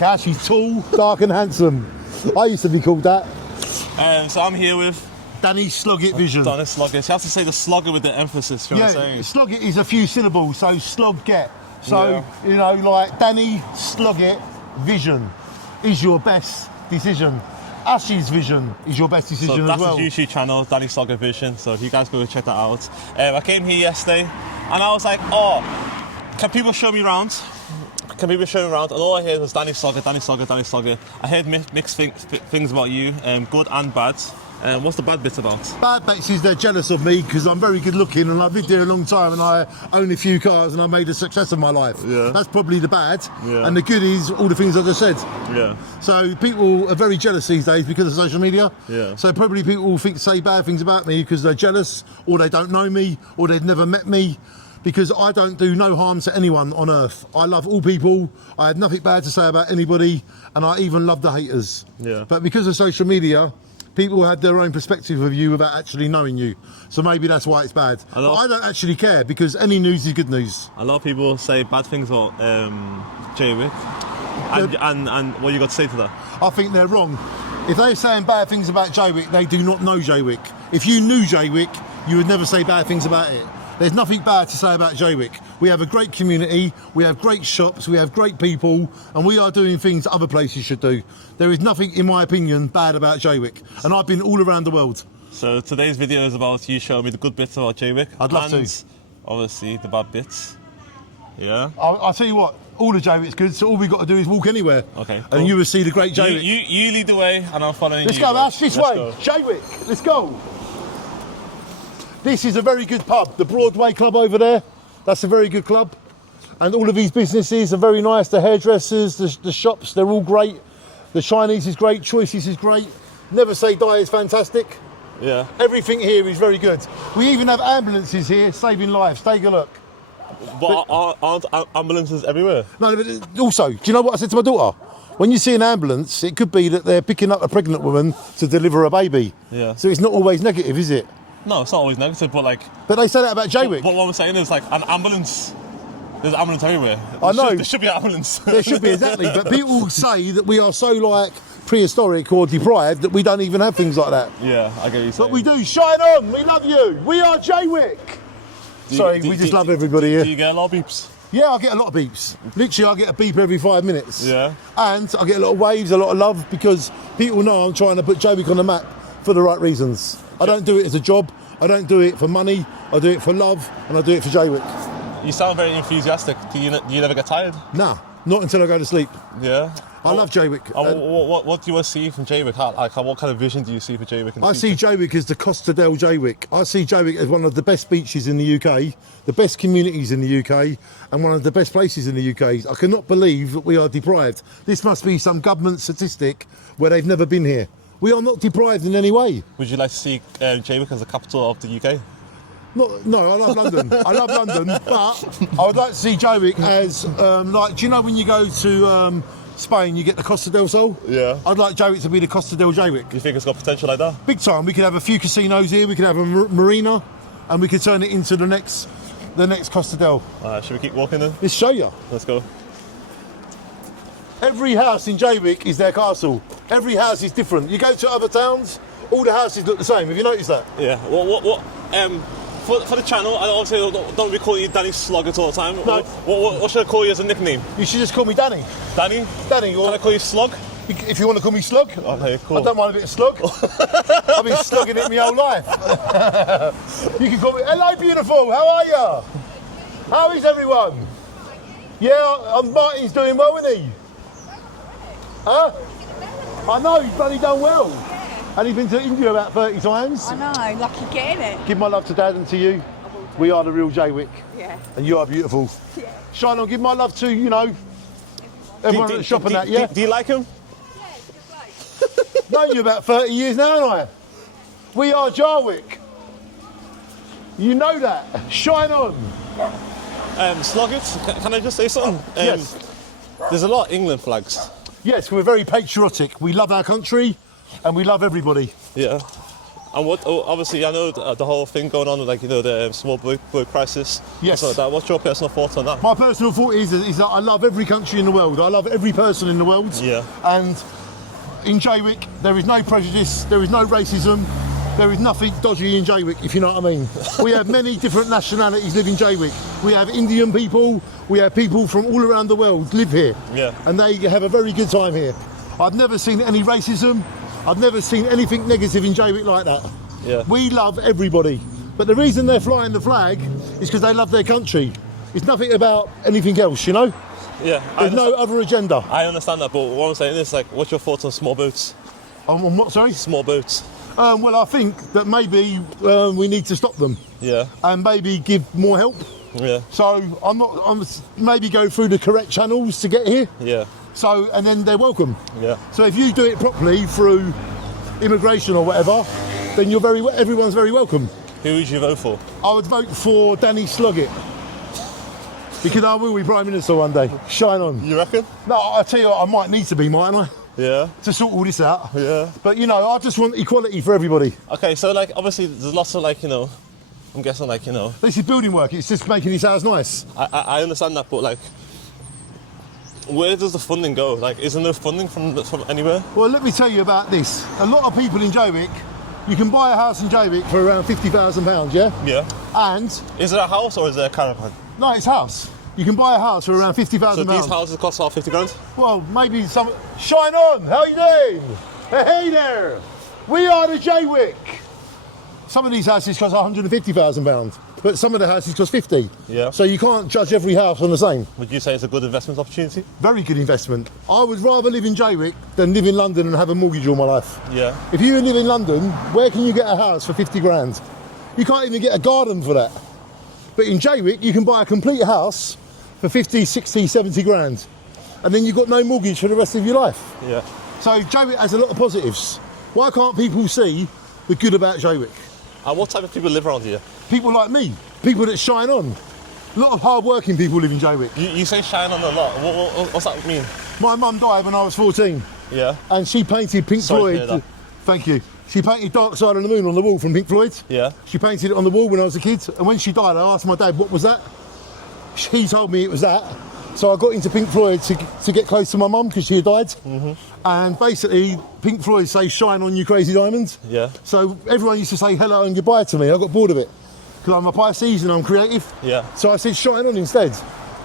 Cash, he's tall, dark and handsome. I used to be called that. So I'm here with Danny Sloggett Vision. Danny Sloggett. You have to say the slugger with the emphasis, you know what I'm saying? Sloggett is a few syllables, so Sloggett. So, you know, like Danny Sloggett Vision is your best decision. Ash's Vision is your best decision as well. So that's his YouTube channel, Danny Sloggett Vision, so if you guys go check that out. I came here yesterday and I was like, oh, can people show me around? Can people show me around? And all I heard was Danny Sloggett, Danny Sloggett, Danny Sloggett. I heard mixed things about you, good and bad. What's the bad bits about? Bad bits is they're jealous of me because I'm very good looking and I've lived here a long time and I own a few cars and I made a success of my life. Yeah. That's probably the bad. Yeah. And the good is all the things I just said. Yeah. So people are very jealous these days because of social media. Yeah. So probably people will say bad things about me because they're jealous or they don't know me or they've never met me. Because I don't do no harm to anyone on earth. I love all people. I have nothing bad to say about anybody, and I even love the haters. Yeah. But because of social media, people have their own perspective of you without actually knowing you. So maybe that's why it's bad. But I don't actually care because any news is good news. A lot of people say bad things about Jaywick. And what you got to say to that? I think they're wrong. If they're saying bad things about Jaywick, they do not know Jaywick. If you knew Jaywick, you would never say bad things about it. There's nothing bad to say about Jaywick. We have a great community, we have great shops, we have great people, and we are doing things other places should do. There is nothing, in my opinion, bad about Jaywick. And I've been all around the world. So today's video is about you showing me the good bits about Jaywick. I'd love to. Obviously, the bad bits. Yeah? I'll tell you what, all of Jaywick's good, so all we've got to do is walk anywhere. Okay, cool. And you will see the great Jaywick. You lead the way, and I'm following Let's you. Go, Ash, this way. Jaywick, let's go. This is a very good pub. The Broadway Club over there, that's a very good club. And all of these businesses are very nice. The hairdressers, the shops, they're all great. The Chinese is great, Choices is great. Never Say Die is fantastic. Yeah. Everything here is very good. We even have ambulances here saving lives. Take a look. But aren't ambulances everywhere? No, but also, do you know what I said to my daughter? When you see an ambulance, it could be that they're picking up a pregnant woman to deliver a baby. Yeah. So it's not always negative, is it? No, it's not always negative, but like... But they say that about Jaywick. But what I'm saying is, like, an ambulance... There's an ambulance everywhere. I know. There should be an ambulance. There should be, exactly. But people say that we are so, like, prehistoric or deprived that we don't even have things like that. Yeah, I get what you're saying. But we do. Shine on! We love you! We are Jaywick! Sorry, we just love everybody here. Do you get a lot of beeps? Yeah, I get a lot of beeps. Literally, I get a beep every 5 minutes. Yeah. And I get a lot of waves, a lot of love, because people know I'm trying to put Jaywick on the map for the right reasons. I don't do it as a job. I don't do it for money, I do it for love, and I do it for Jaywick. You sound very enthusiastic. Do you never get tired? Nah, not until I go to sleep. Yeah? I love Jaywick. What do you want to see from Jaywick? What kind of vision do you see for Jaywick? I see Jaywick as the Costa del Jaywick. I see Jaywick as one of the best beaches in the UK, the best communities in the UK, and one of the best places in the UK. I cannot believe that we are deprived. This must be some government statistic where they've never been here. We are not deprived in any way. Would you like to see Jaywick as the capital of the UK? No, I love London. I love London, but I would like to see Jaywick as, like, do you know when you go to Spain, you get the Costa del Sol? Yeah. I'd like Jaywick to be the Costa del Jaywick. You think it's got potential like that? Big time. We could have a few casinos here, we could have a marina, and we could turn it into the next Costa del. Should we keep walking then? Let's show you. Let's go. Every house in Jaywick is their castle. Every house is different. You go to other towns, all the houses look the same. Have you noticed that? Yeah. For the channel, I obviously don't be calling you Danny Sloggett all the time. No. What should I call you as a nickname? You should just call me Danny. Danny? Danny. Or can I call you Slug? If you want to call me Slug. Okay, cool. I don't mind a bit of slug. I've been slugging it my whole life. You can call me, hello beautiful, how are you? How is everyone? Yeah, Martin's doing well, isn't he? Huh? I know, he's bloody done well. Yeah. And he's been to India about 30 times. I know, lucky getting it. Give my love to Dad and to you. We are the real Jaywick. Yeah. And you are beautiful. Yeah. Shine on, give my love to, you know, everyone at the shop and that, yeah? Do you like him? Yeah, he's a good bloke. Known you about 30 years now, haven't I? We are Jaywick. You know that. Shine on. Sloggett, can I just say something? Yes. There's a lot of England flags. Yes, we're very patriotic. We love our country and we love everybody. Yeah. And what? Oh, obviously, I know the whole thing going on with, like, you know, the small boat crisis. Yes. So that. What's your personal thoughts on that? My personal thought is that I love every country in the world. I love every person in the world. Yeah. And in Jaywick, there is no prejudice, there is no racism, there is nothing dodgy in Jaywick, if you know what I mean. We have many different nationalities live in Jaywick. We have Indian people, we have people from all around the world live here. Yeah. And they have a very good time here. I've never seen any racism, I've never seen anything negative in Jaywick like that. Yeah. We love everybody. But the reason they're flying the flag is because they love their country. It's nothing about anything else, you know? Yeah. There's no other agenda. I understand that, but what I'm saying is, like, what's your thoughts on small boats? On what, sorry? Small boats. Well, I think that maybe we need to stop them. Yeah. And maybe give more help. Yeah. So I'm maybe go through the correct channels to get here. Yeah. So, and then they're welcome. Yeah. So if you do it properly through immigration or whatever, then everyone's very welcome. Who would you vote for? I would vote for Danny Sloggett. Because I will be Prime Minister one day. Shine on. You reckon? No, I tell you what, I might need to be, mightn't I? Yeah. To sort all this out. Yeah. But you know, I just want equality for everybody. Okay, so, like, obviously there's lots of, like, you know, I'm guessing, like, you know, This is building work, it's just making his house nice. I understand that, but, like, where does the funding go? Like, isn't there funding from anywhere? Well, let me tell you about this. A lot of people in Jaywick, you can buy a house in Jaywick for around £50,000, yeah? Yeah. And, Is it a house or is it a caravan? no, it's house. You can buy a house for around £50,000. So these houses cost all 50 grand? Well, maybe some... Shine on! How you doing? Hey there! We are the Jaywick! Some of these houses cost £150,000, but some of the houses cost 50. Yeah. So you can't judge every house on the same. Would you say it's a good investment opportunity? Very good investment. I would rather live in Jaywick than live in London and have a mortgage all my life. Yeah. If you live in London, where can you get a house for 50 grand? You can't even get a garden for that. But in Jaywick, you can buy a complete house for 50, 60, 70 grand. And then you've got no mortgage for the rest of your life. Yeah. So Jaywick has a lot of positives. Why can't people see the good about Jaywick? And what type of people live around here? People like me, people that shine on. A lot of hard-working people live in Jaywick. You say shine on a lot. What's that mean? My mum died when I was 14. Yeah. And she painted Pink Sorry to hear Floyd. that. Thank you. She painted Dark Side of the Moon on the wall from Pink Floyd. Yeah. She painted it on the wall when I was a kid. And when she died, I asked my dad, what was that? He told me it was that. So I got into Pink Floyd to get close to my mum because she had died. Mm-hmm. And basically, Pink Floyd say, shine on you crazy diamonds. Yeah. So everyone used to say hello and goodbye to me. I got bored of it because I'm a Pisces and I'm creative. Yeah. So I said shine on instead.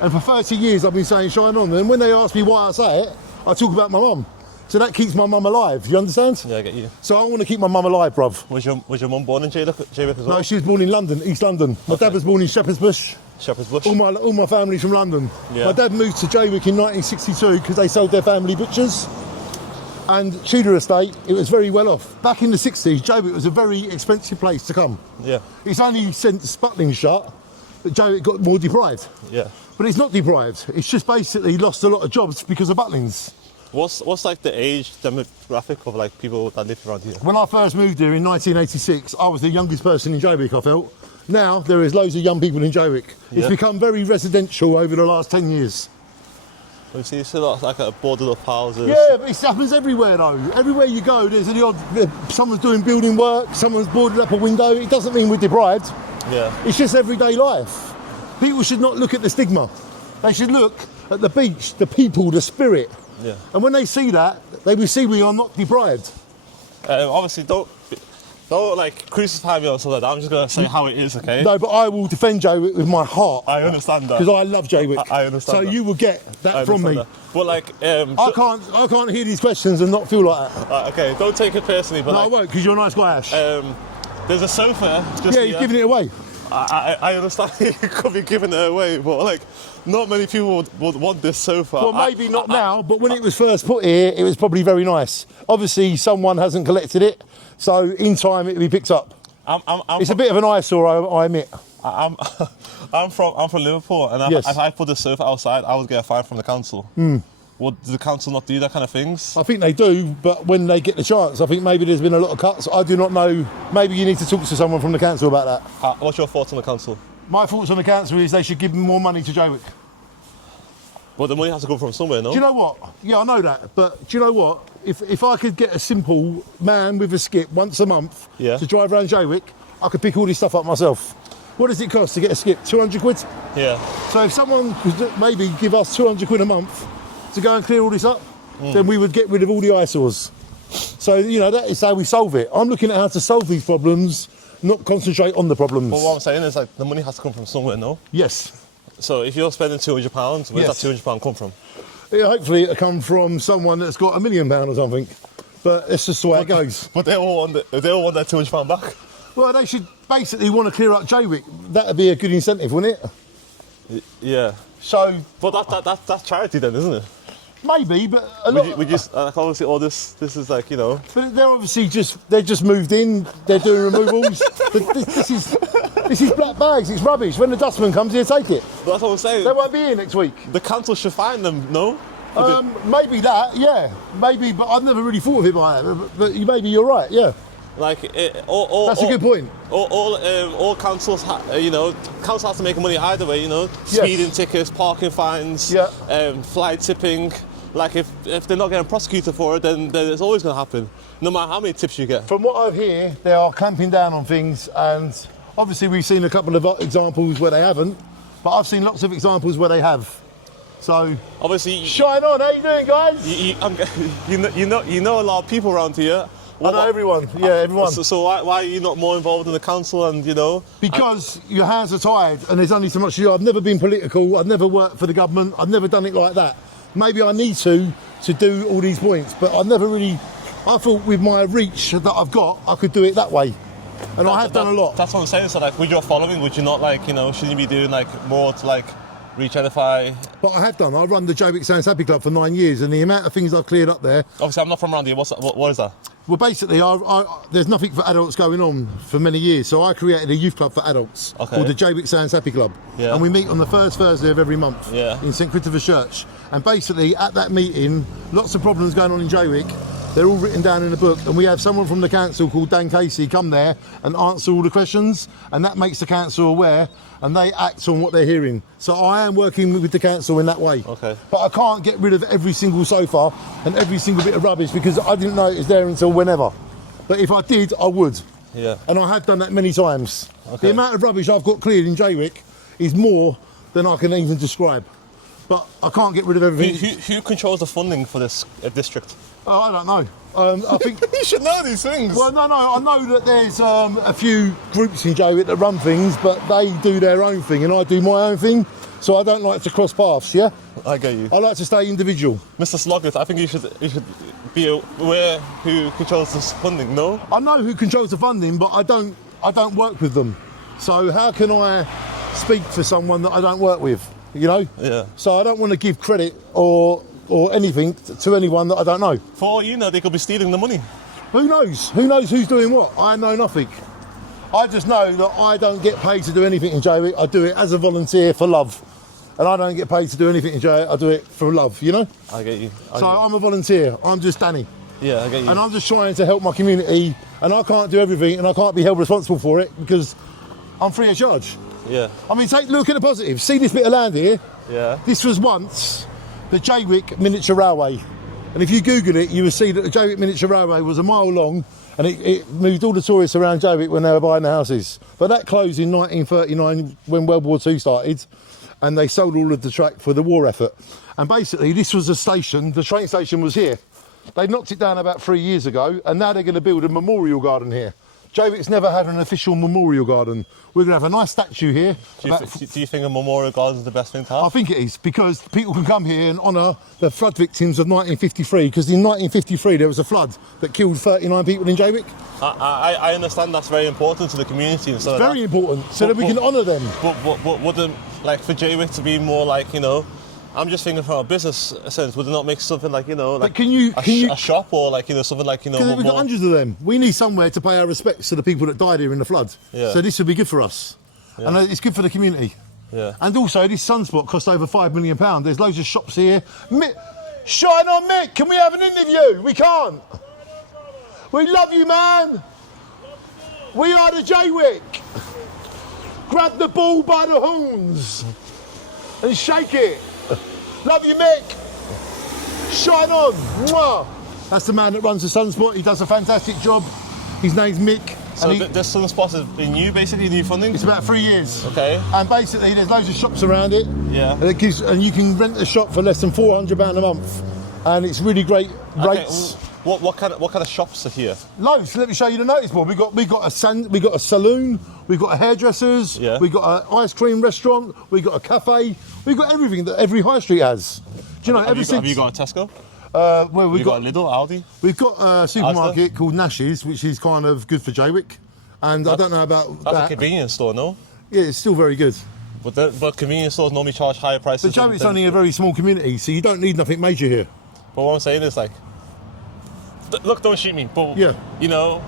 And for 30 years I've been saying shine on. And when they ask me why I say it, I talk about my mum. So that keeps my mum alive, you understand? Yeah, I get you. So I want to keep my mum alive, bruv. Was your mum born in Jaywick as well? No, she was born in London, East London. My dad was born in Shepherd's Bush. Shepherd's Bush? All my family's from London. Yeah. My dad moved to Jaywick in 1962 because they sold their family butchers. And Tudor Estate, it was very well off. Back in the 60s, Jaywick was a very expensive place to come. Yeah. It's only since Sputling shut that Jaywick got more deprived. Yeah. But it's not deprived. It's just basically lost a lot of jobs because of Butlins. What's like the age demographic of, like, people that live around here? When I first moved here in 1986, I was the youngest person in Jaywick, I felt. Now there is loads of young people in Jaywick. It's Yeah. become very residential over the last 10 years. You see a lot of, like, boarded up houses. Yeah, but it happens everywhere though. Everywhere you go, there's the odd, someone's doing building work, someone's boarded up a window. It doesn't mean we're deprived. Yeah. It's just everyday life. People should not look at the stigma. They should look at the beach, the people, the spirit. Yeah. And when they see that, they will see we are not deprived. Obviously, don't like crucify me or something like that. I'm just gonna say how it is, okay? No, but I will defend Jaywick with my heart. I understand that. Because I love Jaywick. I understand So that. you will get that from me. That. But, like, I can't hear these questions and not feel like that. okay, don't take it personally. But No, like, I won't, because you're a nice guy, Ash. there's a sofa. Just yeah, here. you're giving it away. I understand you could be giving it away, but, like, not many people would want this sofa. Well, maybe not now, but when it was first put here, it was probably very nice. Obviously, someone hasn't collected it, so in time it'll be picked up. It's a bit of an eyesore, I admit. I'm from Liverpool, and Yes. if I put the sofa outside, I would get a fine from the council. Would the council not do that kind of things? I think they do, but when they get the chance, I think maybe there's been a lot of cuts. I do not know. Maybe you need to talk to someone from the council about that. What's your thoughts on the council? My thoughts on the council is they should give more money to Jaywick. But the money has to come from somewhere, no? Do you know what? Yeah, I know that. But do you know what? If I could get a simple man with a skip once a month to drive around Jaywick, I could pick all this stuff up myself. What does it cost to get a skip? 200 quid? Yeah. So if someone could maybe give us 200 quid a month to go and clear all this up, then we would get rid of all the eyesores. So, you know, that is how we solve it. I'm looking at how to solve these problems, not concentrate on the problems. But what I'm saying is, like, the money has to come from somewhere, no? Yes. So if you're spending £200, where's Yes. that £200 come from? Yeah, hopefully it'll come from someone that's got £1 million or something. But it's just the way it goes. But they all want that £200 back. Well, they should basically want to clear up Jaywick. That would be a good incentive, wouldn't it? Yeah. So, But that's charity then, isn't it? maybe, but a lot. We just like obviously all this is like, you know. But they're obviously they're just moved in. They're doing removals. This is black bags. It's rubbish. When the dustman comes here, take it. But that's what I'm saying. They won't be here next week. The council should find them, no? Maybe that, yeah, maybe. But I've never really thought of it like that. But maybe you're right, yeah. Like That's a good point. All councils, councils have to make money either way. You know, speeding tickets, parking fines, fly tipping. Like if they're not getting prosecuted for it, then it's always going to happen, no matter how many tips you get. From what I hear, they are clamping down on things, and obviously we've seen a couple of examples where they haven't, but I've seen lots of examples where they have. So obviously, shine on. How you doing, guys? You know a lot of people around here. I know everyone. Yeah, everyone. So why are you not more involved in the council? And because your hands are tied, and there's only so much to do. I've never been political. I've never worked for the government. I've never done it like that. Maybe I need to do all these points, but I never really. I thought with my reach that I've got, I could do it that way, and I have done a lot. That's what I'm saying. So like, with your following, would you not shouldn't you be doing more to reach edify? But I have done. I run the Jaywick Sounds Happy Club for 9 years, and the amount of things I've cleared up there. Obviously, I'm not from around here. What is that? Well, basically, there's nothing for adults going on for many years, so I created a youth club for adults called the Jaywick Sounds Happy Club, and we meet on the first Thursday of every month in St Christopher's Church. And basically, at that meeting, lots of problems going on in Jaywick. They're all written down in a book, and we have someone from the council called Dan Casey come there and answer all the questions, and that makes the council aware, and they act on what they're hearing. So I am working with the council in that way. Okay. But I can't get rid of every single sofa and every single bit of rubbish because I didn't know it was there until whenever. But if I did, I would. Yeah. And I have done that many times. Okay. The amount of rubbish I've got cleared in Jaywick is more than I can even describe. But I can't get rid of everything. Who controls the funding for this district? Oh, I don't know. I think You should know these things. Well, no. I know that there's a few groups in Jaywick that run things, but they do their own thing, and I do my own thing. So I don't like to cross paths. Yeah. I get you. I like to stay individual. Mr. Sloggett, I think you should be aware who controls this funding. No. I know who controls the funding, but I don't work with them. So how can I speak for someone that I don't work with? You know. Yeah. So I don't want to give credit or anything to anyone that I don't know. For all you know, they could be stealing the money. Who knows? Who knows who's doing what? I know nothing. I just know that I don't get paid to do anything in Jaywick. I do it as a volunteer for love. And I don't get paid to do anything in Jaywick. I do it for love, you know? I get you. I'm a volunteer. I'm just Danny. Yeah, I get you. And I'm just trying to help my community. And I can't do everything, and I can't be held responsible for it because I'm free of charge. Yeah. I mean, look at the positive. See this bit of land here? Yeah. This was once the Jaywick Miniature Railway. And if you Google it, you will see that the Jaywick Miniature Railway was a mile long, and it moved all the tourists around Jaywick when they were buying the houses. But that closed in 1939 when World War II started, and they sold all of the track for the war effort. And basically, this was a station, the train station was here. They knocked it down about 3 years ago, and now they're going to build a memorial garden here. Jaywick's never had an official memorial garden. We're going to have a nice statue here. Do you think a memorial garden is the best thing to have? I think it is, because people can come here and honour the flood victims of 1953, because in 1953 there was a flood that killed 39 people in Jaywick. I understand that's very important to the community and stuff. It's very important, so that we can honour them. But wouldn't, for Jaywick to be more I'm just thinking from a business sense, would it not make something a shop or something Because we've got hundreds of them. We need somewhere to pay our respects to the people that died here in the flood. Yeah. So this would be good for us. Yeah. And it's good for the community. Yeah. And also, this Sunspot cost over £5 million. There's loads of shops here. Shine on, Mick, can we have an interview? We can't. We love you, man. We are the Jaywick. Grab the bull by the horns and shake it. Love you, Mick. Shine on. Mwah. That's the man that runs the Sunspot. He does a fantastic job. His name's Mick. So this Sunspot is new, basically, new funding? It's about 3 years. Okay. And basically, there's loads of shops around it. Yeah. And you can rent a shop for less than £400 a month. And it's really great rates. Okay. What kind of shops are here? Loads. Let me show you the notice board. We got a saloon. We got a hairdressers. Yeah. We got an ice cream restaurant. We got a cafe. We got everything that every high street has. Do you know? Have you got a Tesco? Well, we've got a Lidl, Aldi. We've got a supermarket called Nash's, which is kind of good for Jaywick. And I don't know about That's that. a convenience store, no? Yeah, it's still very good. But convenience stores normally charge higher prices. But Jaywick's only a very small community, so you don't need nothing major here. But what I'm saying is like, look, don't shoot me. But yeah, you know,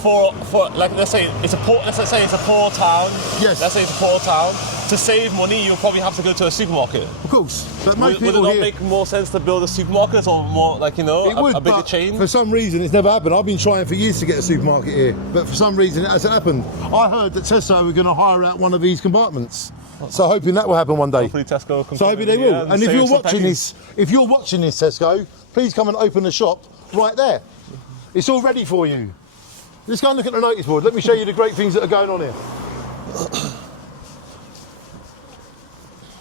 for like let's say it's a poor town. Yes. Let's say it's a poor town. To save money, you'll probably have to go to a supermarket. Of course. But most would it people not here, make more sense to build a supermarket or more like a bigger chain? For some reason, it's never happened. I've been trying for years to get a supermarket here, but for some reason, it hasn't happened. I heard that Tesco were going to hire out one of these compartments. So hoping that will happen one day. Hopefully Tesco can so hoping they will. And if you're watching this, Tesco, please come and open the shop right there. It's all ready for you. Let's go and look at the notice board. Let me show you the great things that are going on here.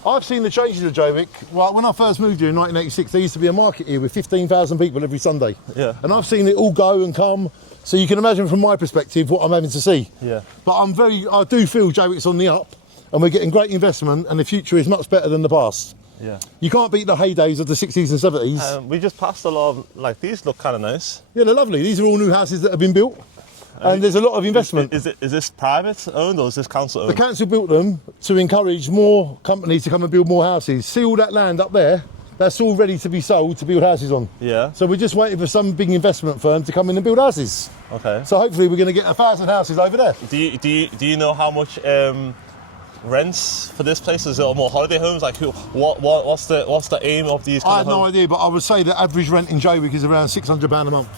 I've seen the changes of Jaywick. Well, when I first moved here in 1986, there used to be a market here with 15,000 people every Sunday. Yeah. And I've seen it all go and come. So you can imagine from my perspective what I'm having to see. Yeah. But I do feel Jaywick's on the up, and we're getting great investment, and the future is much better than the past. Yeah. You can't beat the heydays of the 60s and 70s. We just passed a lot of, like, these look kind of nice. Yeah, they're lovely. These are all new houses that have been built. And there's a lot of investment. Is this private owned or is this council owned? The council built them to encourage more companies to come and build more houses. See all that land up there? That's all ready to be sold to build houses on. Yeah. So we're just waiting for some big investment firm to come in and build houses. Okay. So hopefully we're going to get 1,000 houses over there. Do you know how much rents for this place? Is it more holiday homes? Like what's the aim of these? I have no idea, but I would say the average rent in Jaywick is around £600 a month.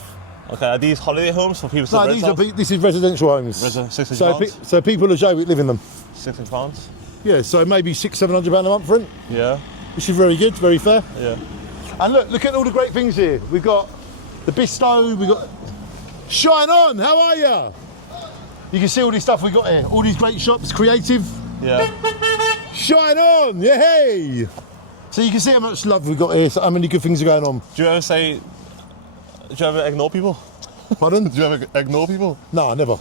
Okay, are these holiday homes for people to no, rent? This is residential homes. £600? So people of Jaywick live in them. £600? Yeah, so maybe £600-700 a month rent. Yeah. Which is very good, very fair. Yeah. And look at all the great things here. We've got the Bisto, we've got... Shine on, how are you? You can see all this stuff we got here. All these great shops, creative. Yeah. Shine on, yeah, hey! So you can see how much love we've got here, so how many good things are going on. Do you ever ignore people? Pardon? Do you ever ignore people? No, never.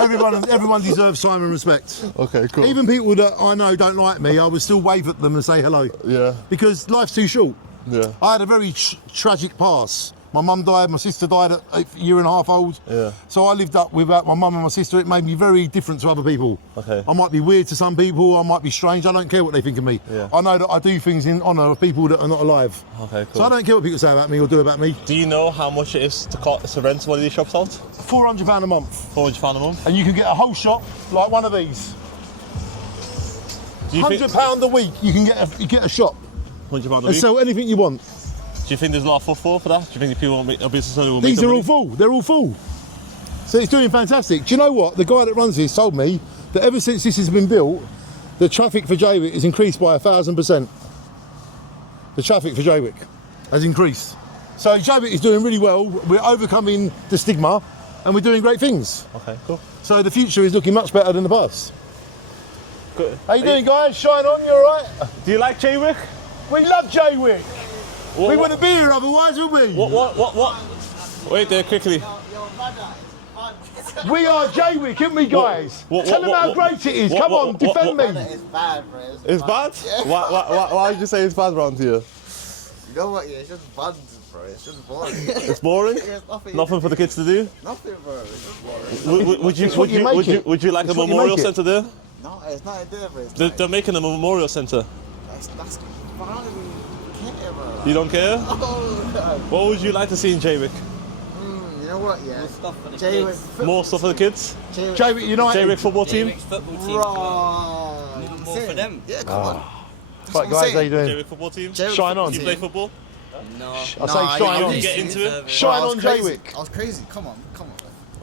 everyone deserves time and respect. Okay, cool. Even people that I know don't like me, I would still wave at them and say hello. Yeah. Because life's too short. Yeah. I had a very tragic past. My mum died, my sister died at a year and a half old. Yeah. So I lived up without my mum and my sister. It made me very different to other people. Okay. I might be weird to some people, I might be strange, I don't care what they think of me. Yeah. I know that I do things in honour of people that are not alive. Okay, cool. So I don't care what people say about me or do about me. Do you know how much it is to rent one of these shops out? £400 a month. £400 a month? And you can get a whole shop like one of these. £100 a week, you can get a shop. £100 a And week? sell anything you want. Do you think there's a lot of footfall for that? Do you think the people won't make a business owner will make These the are money? all full. They're all full. So it's doing fantastic. Do you know what? The guy that runs this told me that ever since this has been built, the traffic for Jaywick has increased by 1,000%. The traffic for Jaywick has increased. So Jaywick is doing really well. We're overcoming the stigma and we're doing great things. Okay, cool. So the future is looking much better than the past. Good. How you doing, guys? Shine on, you all right? Do you like Jaywick? We love Jaywick. We wouldn't be here otherwise, would we? What? Wait there, quickly. We are Jaywick, aren't we, guys? Tell them how great it is. Come on, defend me. It's bad, bro. It's bad? Yeah. Why did you say it's bad around here? You know what? Yeah, it's just buns, bro. It's just boring. It's boring? Yeah, it's Nothing for the kids to do? Nothing, bro. It's just boring. Would you like a memorial centre there? No, it's not a dinner, bro. They're making a memorial centre. That's fine. Care, bro. You don't care? Oh, God. What would you like to see in Jaywick? You know what? Yeah. Jaywick. More stuff for the kids? Jaywick United. Jaywick football team? Jaywick's football team. Right. More for them. Yeah, come on. That's Right, what I'm guys, how saying. you doing? Jaywick football team? Jaywick Shine on. Do you play football? No. I say Nah, shine you on. don't Get into it? Shine Bro, I on, was crazy. Jaywick. I was crazy. Come on.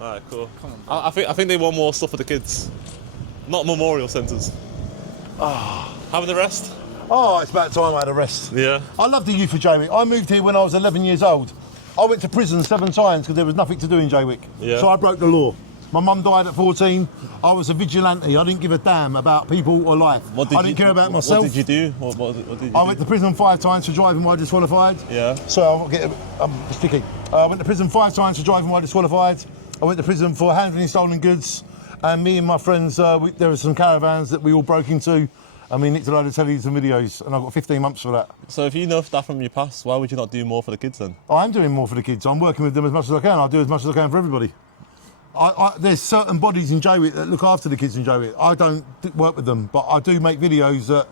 Alright, cool. Come on, bro. I think they want more stuff for the kids. Not memorial centres. Having the rest? Oh, it's about time I had a rest. Yeah. I love the youth of Jaywick. I moved here when I was 11 years old. I went to prison 7 times because there was nothing to do in Jaywick. Yeah. So I broke the law. My mum died at 14. I was a vigilante. I didn't give a damn about people or life. I didn't care about myself. What did you do? What did you do? I went to prison 5 times for driving while disqualified. Yeah. So I'm sticky. I went to prison 5 times for driving while disqualified. I went to prison for handling stolen goods. And me and my friends, there were some caravans that we all broke into. And we nicked a load of tellies and videos. And I got 15 months for that. So if you know that from your past, why would you not do more for the kids then? I am doing more for the kids. I'm working with them as much as I can. I do as much as I can for everybody. There's certain bodies in Jaywick that look after the kids in Jaywick. I don't work with them, but I do make videos that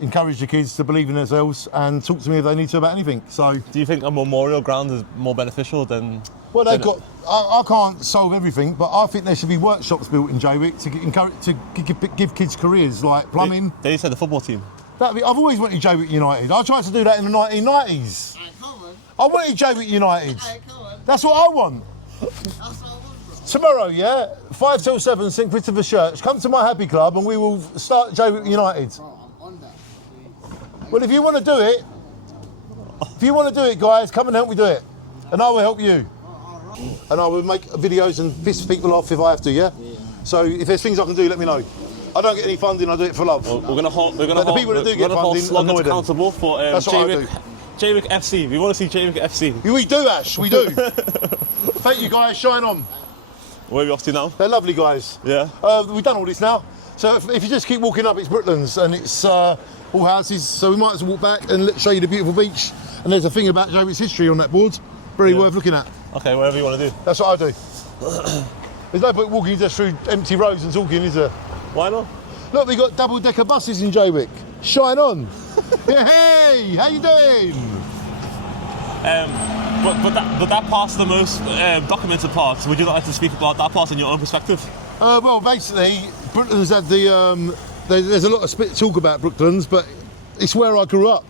encourage the kids to believe in themselves and talk to me if they need to about anything. So, do you think a memorial ground is more beneficial than? Well, they've got. I can't solve everything, but I think there should be workshops built in Jaywick to give kids careers like plumbing. They said the football team. I've always wanted Jaywick United. I tried to do that in the 1990s. I wanted Jaywick United. That's what I want. Tomorrow, yeah, 5 till 7, St Christopher's Church. Come to my happy club and we will start Jaywick United. Well, if you want to do it, guys, come and help me do it, and I will help you. And I will make videos and piss people off if I have to. Yeah. So if there's things I can do, let me know. I don't get any funding. I do it for love. Well, we're gonna hold the people that do get funding, annoy them. Accountable for That's what I do. Jaywick FC. We want to see Jaywick FC. We do, Ash. We do. Thank you, guys. Shine on. Where are we off to now? They're lovely guys. Yeah. We've done all this now. So if you just keep walking up, it's Brooklands and it's all houses. So we might as well walk back and show you the beautiful beach. And there's a thing about Jaywick's history on that board. Very worth looking at. Okay, whatever you want to do. That's what I do. There's no point walking just through empty roads and talking, is there? Why not? Look, we've got double-decker buses in Jaywick. Shine on. Yeah, hey, how you doing? But that part's the most documented part. Would you like to speak about that part in your own perspective? Well, basically, Brooklands had there's a lot of talk about Brooklands, but it's where I grew up.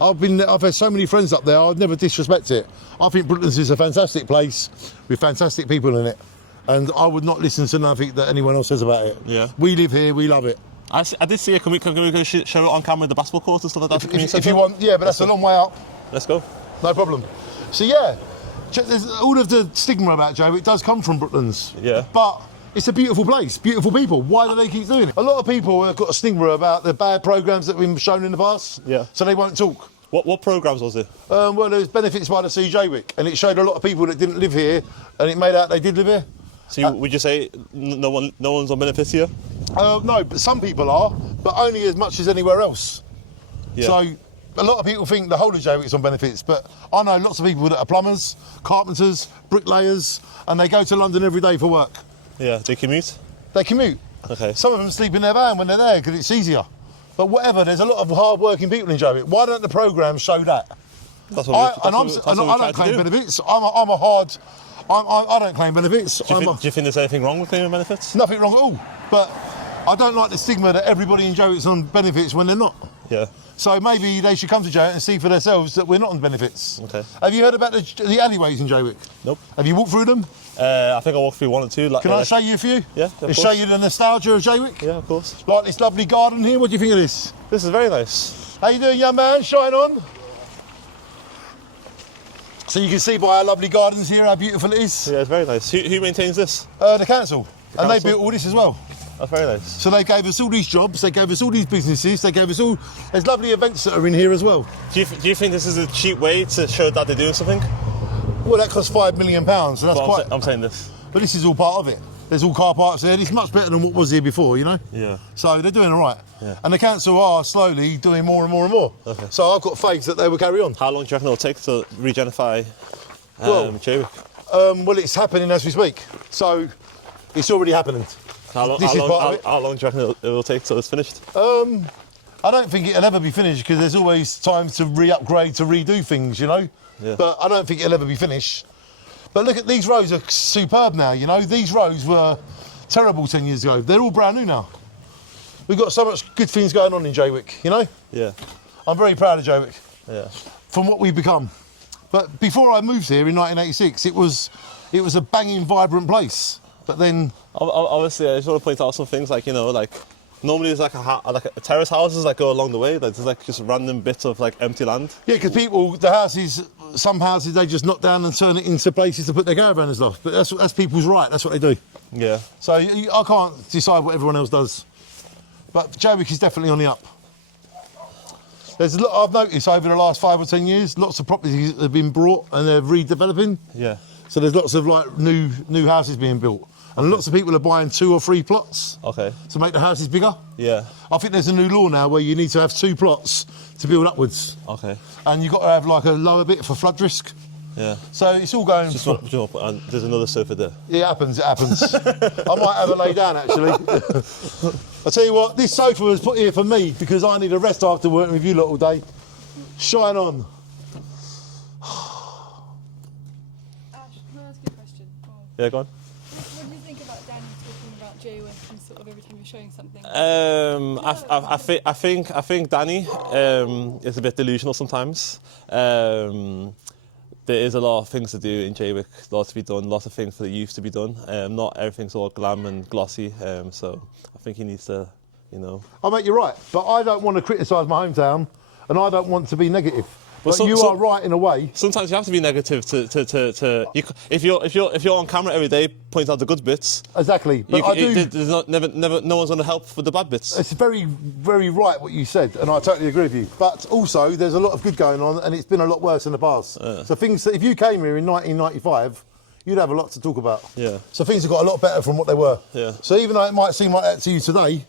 I've had so many friends up there. I'd never disrespect it. I think Brooklands is a fantastic place with fantastic people in it, and I would not listen to nothing that anyone else says about it. Yeah. We live here. We love it. I did see it. Can we show it on camera, the basketball court and stuff like that? If you want, yeah, but that's a long way up. Let's go. No problem. So yeah, there's all of the stigma about Jaywick does come from Brooklands. Yeah. But it's a beautiful place, beautiful people. Why do they keep doing it? A lot of people have got a stigma about the bad programmes that have been shown in the past. Yeah. So they won't talk. What programmes was it? Well, there was Benefits by the Sea Jaywick, and it showed a lot of people that didn't live here, and it made out they did live here. So would you say no one's on benefits here? No, but some people are, but only as much as anywhere else. Yeah. So a lot of people think the whole of Jaywick's on benefits, but I know lots of people that are plumbers, carpenters, bricklayers, and they go to London every day for work. Yeah, they commute? They commute. Okay. Some of them sleep in their van when they're there because it's easier. But whatever, there's a lot of hard-working people in Jaywick. Why don't the programmes show that? That's what I don't claim benefits. I don't claim benefits. Do you think there's anything wrong with claiming benefits? Nothing wrong at all. But I don't like the stigma that everybody in Jaywick's on benefits when they're not. Yeah. So maybe they should come to Jaywick and see for themselves that we're not on benefits. Okay. Have you heard about the alleyways in Jaywick? Nope. Have you walked through them? I think I walked through one or two. Can I show you a few? Yeah, of course. Show you the nostalgia of Jaywick? Yeah, of course. Like this lovely garden here. What do you think of this? This is very nice. How you doing, young man? Shine on. So you can see by our lovely gardens here how beautiful it is. Yeah, it's very nice. Who maintains this? The council. And they built all this as well. That's very nice. So they gave us all these jobs, they gave us all these businesses, they gave us all... There's lovely events that are in here as well. Do you think this is a cheap way to show that they're doing something? Well, that cost £5 million, so that's quite... I'm saying this. But this is all part of it. There's all car parks there. It's much better than what was here before, you know? Yeah. So they're doing all right. Yeah. And the council are slowly doing more and more and more. Okay. So I've got faith that they will carry on. How long do you reckon it'll take to regenify Jaywick? Well, it's happening as we speak. So it's already happening. How long do you reckon it'll take till it's finished? I don't think it'll ever be finished because there's always time to re-upgrade, to redo things, you know? Yeah. But I don't think it'll ever be finished. But look at these roads are superb now, you know? These roads were terrible 10 years ago. They're all brand new now. We've got so much good things going on in Jaywick, you know? Yeah. I'm very proud of Jaywick. Yeah. From what we've become. But before I moved here in 1986, it was a banging, vibrant place. But then... Obviously, I just want to point out some things like, you know, like Normally there's like a terrace houses that go along the way. There's like just random bits of like empty land. Yeah, because some houses, they just knock down and turn it into places to put their caravan and stuff. But that's people's right. That's what they do. Yeah. So I can't decide what everyone else does. But Jaywick is definitely on the up. There's a lot I've noticed over the last 5 or 10 years. Lots of properties have been brought and they're redeveloping. Yeah. So there's lots of like new houses being built. And lots of people are buying 2 or 3 plots to make the houses bigger. Yeah. I think there's a new law now where you need to have 2 plots to build upwards. Okay. And you've got to have like a lower bit for flood risk. Yeah. So it's all going... And there's another sofa there. It happens. I might have a lay down actually. I'll tell you what, this sofa was put here for me because I need a rest after working with you lot all day. Shine on. Ash, can I ask you a question? Yeah, go on. What do you think about Danny talking about Jaywick and sort of every time you're showing something? I think Danny is a bit delusional sometimes. There is a lot of things to do in Jaywick, lots to be done, lots of things for the youth to be done. Not everything's all glam and glossy, so I think he needs to, I mate, you're right, but I don't want to criticise my hometown, and I don't want to be negative. But you are right in a way. Sometimes you have to be negative if you're on camera every day pointing out the good bits. Exactly, but no one's going to help with the bad bits. It's very, very right what you said, and I totally agree with you. But also, there's a lot of good going on, and it's been a lot worse in the past. So things that if you came here in 1995, you'd have a lot to talk about. Yeah. So things have got a lot better from what they were. Yeah. So even though it might seem like that to you today,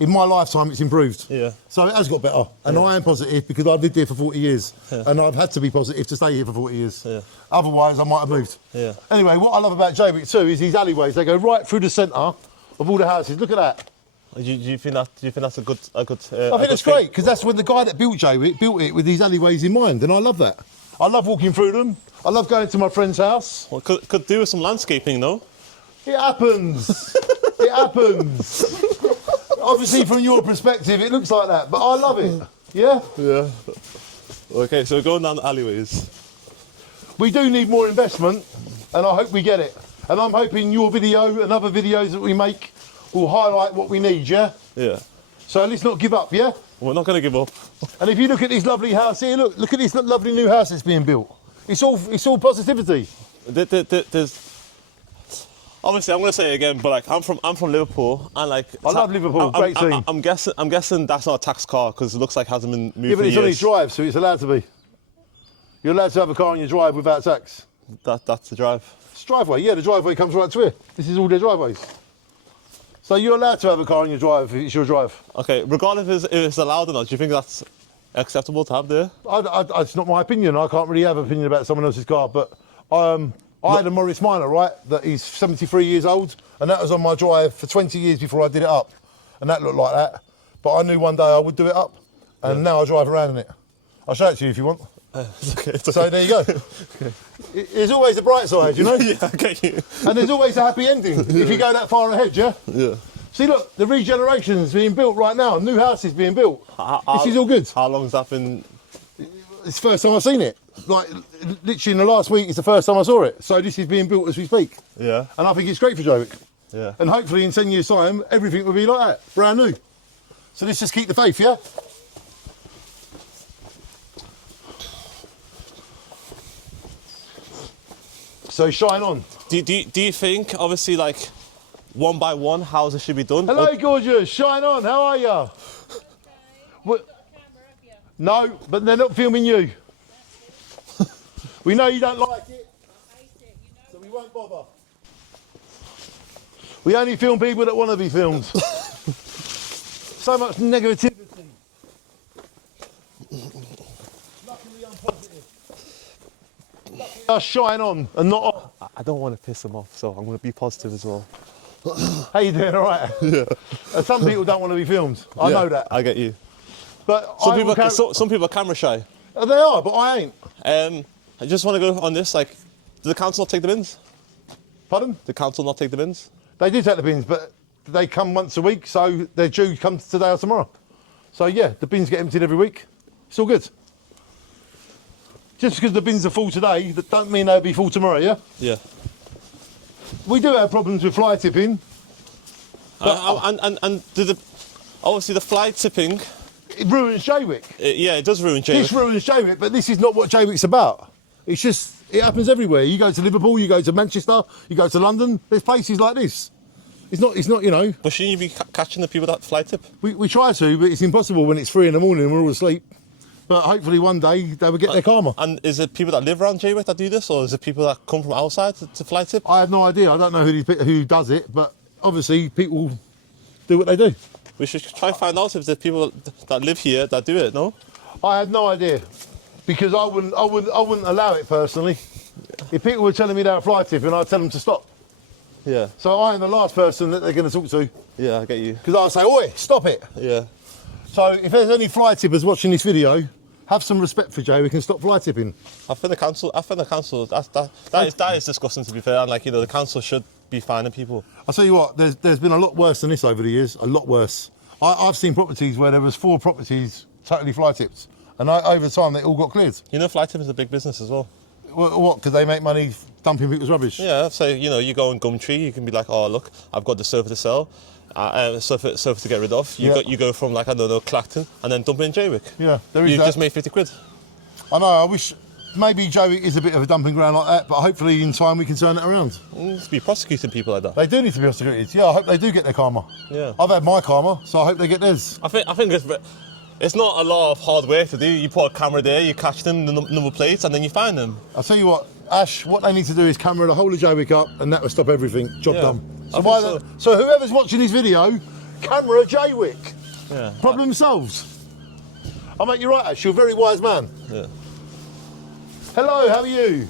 in my lifetime, it's improved. Yeah. So it has got better. And I am positive because I've lived here for 40 years. Yeah. And I've had to be positive to stay here for 40 years. Yeah. Otherwise, I might have moved. Yeah. Anyway, what I love about Jaywick too is these alleyways. They go right through the centre of all the houses. Look at that. Do you think that's a good? I think that's great because that's when the guy that built Jaywick built it with these alleyways in mind, and I love that. I love walking through them. I love going to my friend's house. Well, could do with some landscaping, no? It happens. It happens. Obviously, from your perspective, it looks like that, but I love it. Yeah? Yeah. Okay, so we're going down the alleyways. We do need more investment, and I hope we get it. And I'm hoping your video and other videos that we make will highlight what we need, yeah? Yeah. So let's not give up, yeah? We're not going to give up. And if you look at this lovely house here, look at this lovely new house that's being built. It's all positivity. There's obviously I'm going to say it again, but like I'm from Liverpool, and like I love Liverpool, great team. I'm guessing that's not a tax car because it looks like it hasn't been moved. Yeah, but for it's years. on his drive, so it's allowed to be. You're allowed to have a car on your drive without tax. That's the drive. It's driveway, yeah, the driveway comes right to here. This is all their driveways. So you're allowed to have a car on your drive if it's your drive. Okay, regardless if it's allowed or not, do you think that's acceptable to have there? It's not my opinion. I can't really have an opinion about someone else's car, but I had a Morris Minor, right, that he's 73 years old, and that was on my drive for 20 years before I did it up, and that looked like that. But I knew one day I would do it up, and now I drive around in it. I'll show it to you if you want. It's okay. So there you go. Okay. There's always a bright side, you know? Yeah, I get you. And there's always a happy ending if you go that far ahead, yeah? Yeah. See, look, the regeneration is being built right now. New houses being built. This is all good. How long has that been? It's the first time I've seen it. Like, literally in the last week, it's the first time I saw it. So this is being built as we speak. Yeah. And I think it's great for Jaywick. Yeah. And hopefully in 10 years' time, everything will be like that, brand new. So let's just keep the faith, yeah? So shine on. Do you think, obviously, like, one by one, houses should be done? Hello, gorgeous. Shine on. How are you? What? No, but they're not filming you. We know you don't like it, so we won't bother. We only film people that want to be filmed. So much negativity. Luckily, I'm positive. Luckily, I shine on and not off. I don't want to piss them off, so I'm going to be positive as well. How you doing? All right. Yeah. And some people don't want to be filmed. I know that. I get you. But some people are camera shy. They are, but I ain't. I just want to go on this. Like, did the council not take the bins? Pardon? Did the council not take the bins? They do take the bins, but they come once a week, so they're due to come today or tomorrow. So yeah, the bins get emptied every week. It's all good. Just because the bins are full today, that don't mean they'll be full tomorrow, yeah? Yeah. We do have problems with fly tipping. And did Obviously, the fly tipping. It ruins Jaywick. Yeah, it does ruin Jaywick. This ruins Jaywick, but this is not what Jaywick's about. It's just, it happens everywhere. You go to Liverpool, you go to Manchester, you go to London, there's places like this. It's not, you know. But shouldn't you be catching the people that fly tip? We try to, but it's impossible when it's 3 in the morning and we're all asleep. But hopefully one day they will get their karma. And is it people that live around Jaywick that do this, or is it people that come from outside to fly tip? I have no idea. I don't know who does it, but obviously people do what they do. We should try and find out if there's people that live here that do it, no? I have no idea, because I wouldn't allow it personally. If people were telling me they're fly tipping, I'd tell them to stop. Yeah. So I am the last person that they're going to talk to. Yeah, I get you. Because I'll say, oi, stop it. Yeah. So if there's any fly tippers watching this video, have some respect for Jay. We can stop fly tipping. I think the council. That is disgusting, to be fair. And like, you know, the council should be fining people. I'll tell you what, there's been a lot worse than this over the years. A lot worse. I've seen properties where there was 4 properties totally fly tipped, and over time they all got cleared. You know, fly tipping is a big business as well. What? Because they make money dumping people's rubbish. Yeah. So you know, you go on Gumtree, you can be like, oh look, I've got the sofa to sell. Sofa to get rid of. You go from, like, I don't know, Clacton, and then dump it in Jaywick. Yeah, there is You that. just made 50 quid. I know. I wish maybe Jaywick is a bit of a dumping ground like that, but hopefully in time we can turn it around. To be prosecuting people like that. They do need to be prosecuted. Yeah, I hope they do get their karma. Yeah. I've had my karma, so I hope they get theirs. I think it's not a lot of hard work to do. You put a camera there, you catch them, the number plates, and then you find them. I'll tell you what, Ash, what they need to do is camera the whole of Jaywick up, and that will stop everything. Job done. So whoever's watching this video, camera Jaywick. Yeah. Problem solved. I'll make you right, Ash. You're a very wise man. Yeah. Hello, how are you?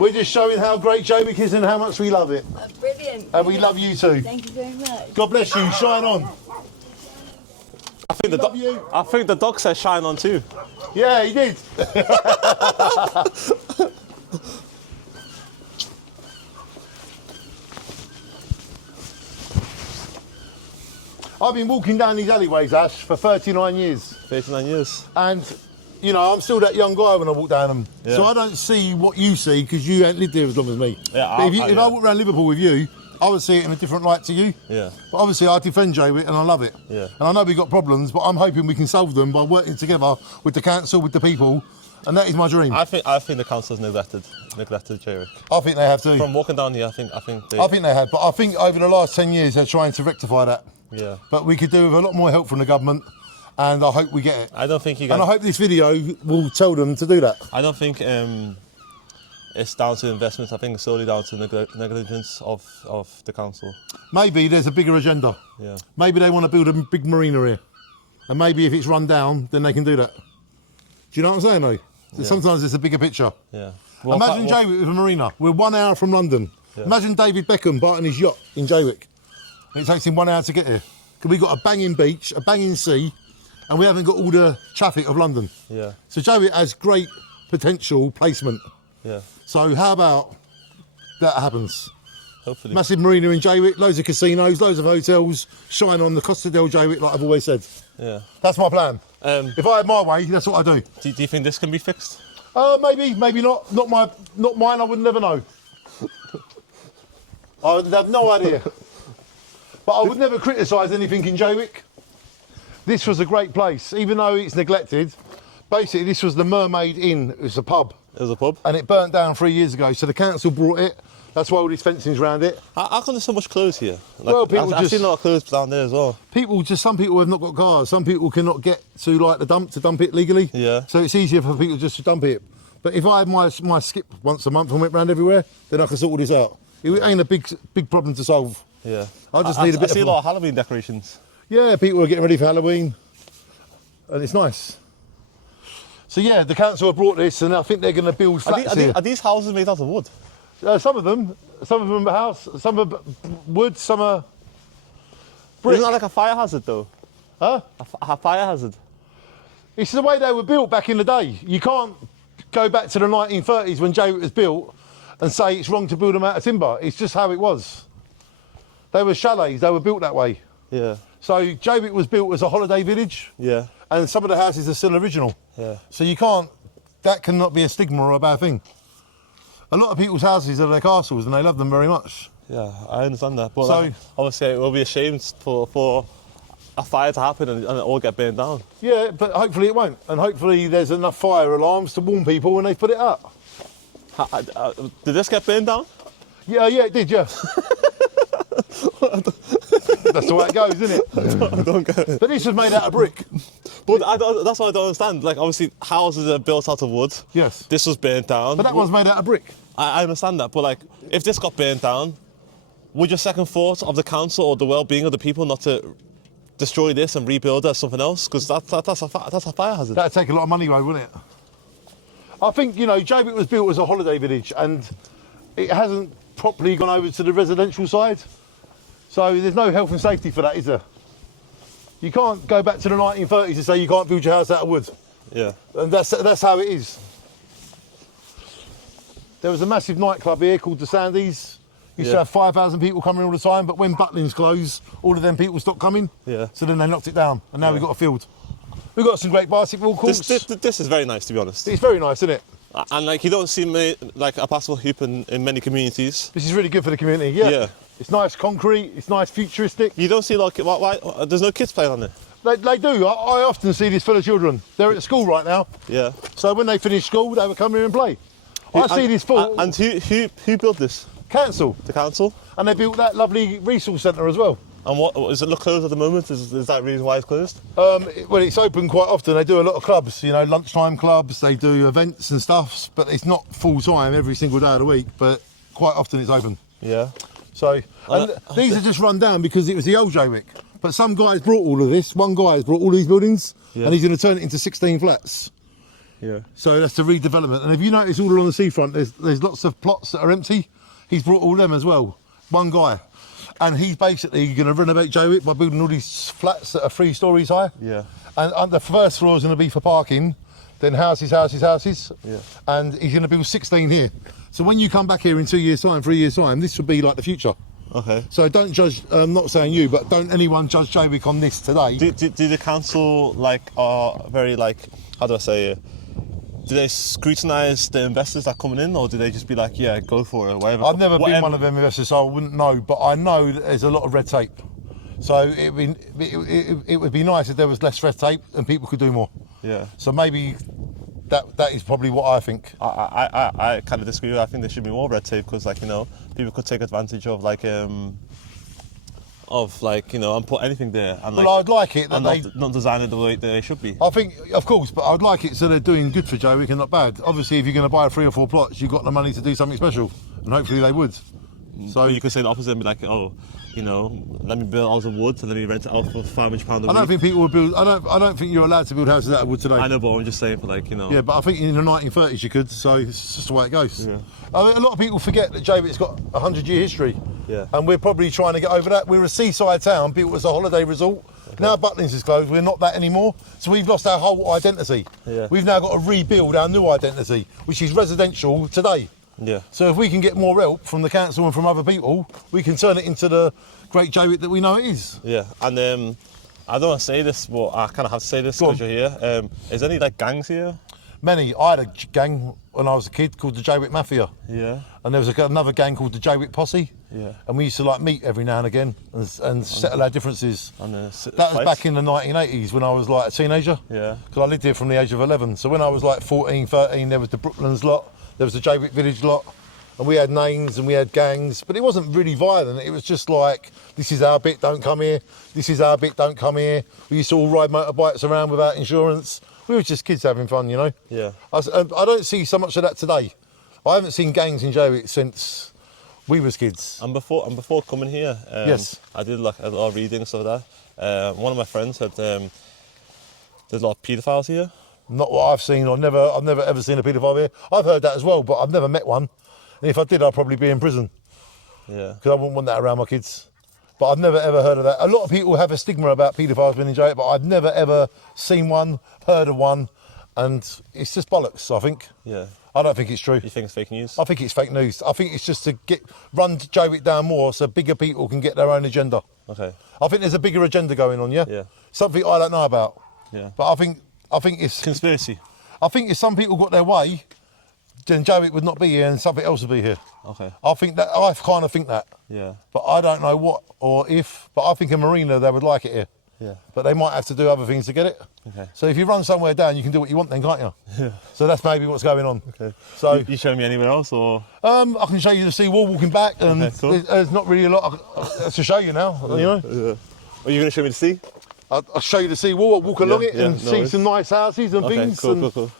We're just showing how great Jaywick is and how much we love it. Brilliant. And we love you too. Thank you very much. God bless you. Shine on. I think the dog says shine on too. Yeah, he did. I've been walking down these alleyways, Ash, for 39 years. 39 years. And, you know, I'm still that young guy when I walk down them. Yeah. So I don't see what you see because you ain't lived there as long as me. Yeah, But if I walk around Liverpool with you, I would see it in a different light to you. Yeah. But obviously I defend Jaywick and I love it. Yeah. And I know we've got problems, but I'm hoping we can solve them by working together with the council, with the people. And that is my dream. I think the council's neglected Jaywick. I think they have to. From walking down here, I think they have. But I think over the last 10 years, they're trying to rectify that. Yeah. But we could do with a lot more help from the government. And I hope we get it. I don't think you guys... And I hope this video will tell them to do that. I don't think it's down to investments. I think it's solely down to negligence of the council. Maybe there's a bigger agenda. Yeah. Maybe they want to build a big marina here. And maybe if it's run down, then they can do that. Do you know what I'm saying, though? Yeah. Sometimes it's a bigger picture. Yeah. Imagine Jaywick with a marina. We're 1 hour from London. Yeah. Imagine David Beckham biting his yacht in Jaywick. And it takes him 1 hour to get here. Because we've got a banging beach, a banging sea, and we haven't got all the traffic of London. Yeah. So Jaywick has great potential placement. Yeah. So how about that happens? Hopefully. Massive marina in Jaywick, loads of casinos, loads of hotels, shine on the Costa del Jaywick, like I've always said. Yeah. That's my plan. If I had my way, that's what I do. Do you think this can be fixed? Maybe not. Not mine. I would never know. I would have no idea. But I would never criticise anything in Jaywick. This was a great place, even though it's neglected. Basically, this was the Mermaid Inn. It was a pub. It was a pub? And it burnt down 3 years ago, so the council brought it. That's why all these fencing's around it. How come there's so much clothes here? Like, well, people I've seen a lot of clothes down there as well. Some people have not got cars. Some people cannot get to like the dump to dump it legally. Yeah. So it's easier for people just to dump it. But if I had my skip once a month and went round everywhere, then I could sort all this out. It ain't a big problem to solve. Yeah. I just need a bit. I see a lot of Halloween decorations. Yeah, people are getting ready for Halloween, and it's nice. So yeah, the council have brought this, and I think they're going to build flats here. Are these houses made out of wood? Some of them are house, some are wood, some are brick. Isn't that like a fire hazard though? Huh? A fire hazard? It's the way they were built back in the day. You can't go back to the 1930s when Jaywick was built and say it's wrong to build them out of timber. It's just how it was. They were chalets, they were built that way. Yeah. So Jaywick was built as a holiday village. Yeah. And some of the houses are still original. Yeah. So that cannot be a stigma or a bad thing. A lot of people's houses are their castles and they love them very much. Yeah, I understand that. But So, obviously it will be a shame for a fire to happen and it all get burned down. Yeah, but hopefully it won't. And hopefully there's enough fire alarms to warn people when they put it up. Did this get burned down? Yeah, it did, yeah. That's the way it goes, isn't it? I don't get it. But this was made out of brick. But that's what I don't understand. Like, obviously, houses are built out of wood. Yes. This was burnt down. But that one's made out of brick. I understand that, but like, if this got burnt down, would your second thought of the council or the well-being of the people not to destroy this and rebuild it as something else? Because that's a fire hazard. That'd take a lot of money away, wouldn't it? I think, you know, Jaywick was built as a holiday village and it hasn't properly gone over to the residential side. So there's no health and safety for that, is there? You can't go back to the 1930s and say you can't build your house out of wood. Yeah. And that's how it is. There was a massive nightclub here called the Sandies. Used to have 5,000 people coming all the time, but when Butlins closed, all of them people stopped coming. Yeah. So then they knocked it down, and now we've got a field. We've got some great basketball courts. This is very nice, to be honest. It's very nice, isn't it? And like, you don't see like a basketball hoop in many communities. This is really good for the community, yeah. Yeah. It's nice concrete, it's nice futuristic. You don't see like, why there's no kids playing on it? They do. I often see this full of children. They're at school right now. Yeah. So when they finish school, they would come here and play. I see this full. And who built this? Council. The council? And they built that lovely resource centre as well. And what does it look closed at the moment? Is that the reason why it's closed? Well, it's open quite often. They do a lot of clubs, you know, lunchtime clubs. They do events and stuff, but it's not full time every single day of the week. But quite often it's open. Yeah. So and these are just run down because it was the old Jaywick. But some guys brought all of this. One guy has brought all these buildings, and he's going to turn it into 16 flats. Yeah. So that's the redevelopment. And if you notice all along the seafront, there's lots of plots that are empty. He's brought all them as well. One guy. And he's basically going to renovate Jaywick by building all these flats that are 3 stories high. Yeah. And the first floor is going to be for parking, then houses. Yeah. And he's going to build 16 here. So when you come back here in 2 years' time, 3 years' time, this would be like the future. Okay. So don't judge, I'm not saying you, but don't anyone judge Jaywick on this today. Do the council are very like, how do I say it? Do they scrutinise the investors that are coming in, or do they just be like, yeah, go for it, whatever? I've never been one of them investors, so I wouldn't know, but I know that there's a lot of red tape. So it would be nice if there was less red tape and people could do more. Yeah. So maybe that is probably what I think. I kind of disagree. I think there should be more red tape because, like, you know, people could take advantage of like you know, and put anything there. And, well, I'd like it that and they not design it the way they should be. I think, of course, but I'd like it so they're doing good for Jaywick and not bad. Obviously, if you're going to buy 3 or 4 plots, you've got the money to do something special, and hopefully they would. So but you could say the opposite and be like, oh, you know, let me build all the wood and then you rent it out for £500 a week. I don't think people would build. I don't think you're allowed to build houses out of wood today. I know, but I'm just saying for like, you know. Yeah, but I think in the 1930s you could. So it's just the way it goes. Yeah. I mean, a lot of people forget that Jaywick's got a 100-year history. Yeah. And we're probably trying to get over that. We're a seaside town built as a holiday resort. Okay. Now Butlins is closed. We're not that anymore. So we've lost our whole identity. Yeah. We've now got to rebuild our new identity, which is residential today. Yeah. So if we can get more help from the council and from other people, we can turn it into the great Jaywick that we know it is. Yeah, and I don't want to say this, but I kind of have to say this because you're here. Is there any like gangs here? Many. I had a gang when I was a kid called the Jaywick Mafia. Yeah. And there was another gang called the Jaywick Posse. Yeah. And we used to like meet every now and again and settle our differences. And that was back in the 1980s when I was like a teenager. Yeah. Because I lived here from the age of 11. So when I was like 14, 13, there was the Brooklands lot, there was the Jaywick Village lot. And we had names and we had gangs, but it wasn't really violent. It was just like, this is our bit, don't come here. This is our bit, don't come here. We used to all ride motorbikes around without insurance. We were just kids having fun, you know? Yeah. I don't see so much of that today. I haven't seen gangs in Jaywick since we was kids. And before coming here, yes, I did like a lot of reading and stuff like that. One of my friends said there's a lot of paedophiles here. Not what I've seen. I've never ever seen a paedophile here. I've heard that as well, but I've never met one. And if I did, I'd probably be in prison. Yeah. Because I wouldn't want that around my kids. But I've never ever heard of that. A lot of people have a stigma about paedophiles being in jail, but I've never ever seen one, heard of one, and it's just bollocks, I think. Yeah. I don't think it's true. You think it's fake news? I think it's fake news. I think it's just to run Jaywick down more so bigger people can get their own agenda. Okay. I think there's a bigger agenda going on, yeah? Yeah. Something I don't know about. Yeah. But I think it's... Conspiracy. I think if some people got their way, then Jaywick would not be here and something else would be here. Okay. I kind of think that. Yeah. But I don't know what or if, but I think a marina, they would like it here. Yeah. But they might have to do other things to get it. Okay. So if you run somewhere down, you can do what you want then, can't you? Yeah. So that's maybe what's going on. Okay. So you showing me anywhere else, or? I can show you the seawall walking back, and Okay, cool. there's not really a lot to show you now. You know. Yeah. Are you going to show me the sea? I'll show you the seawall. I'll walk along it and no see worries. some nice houses and things. Cool, cool.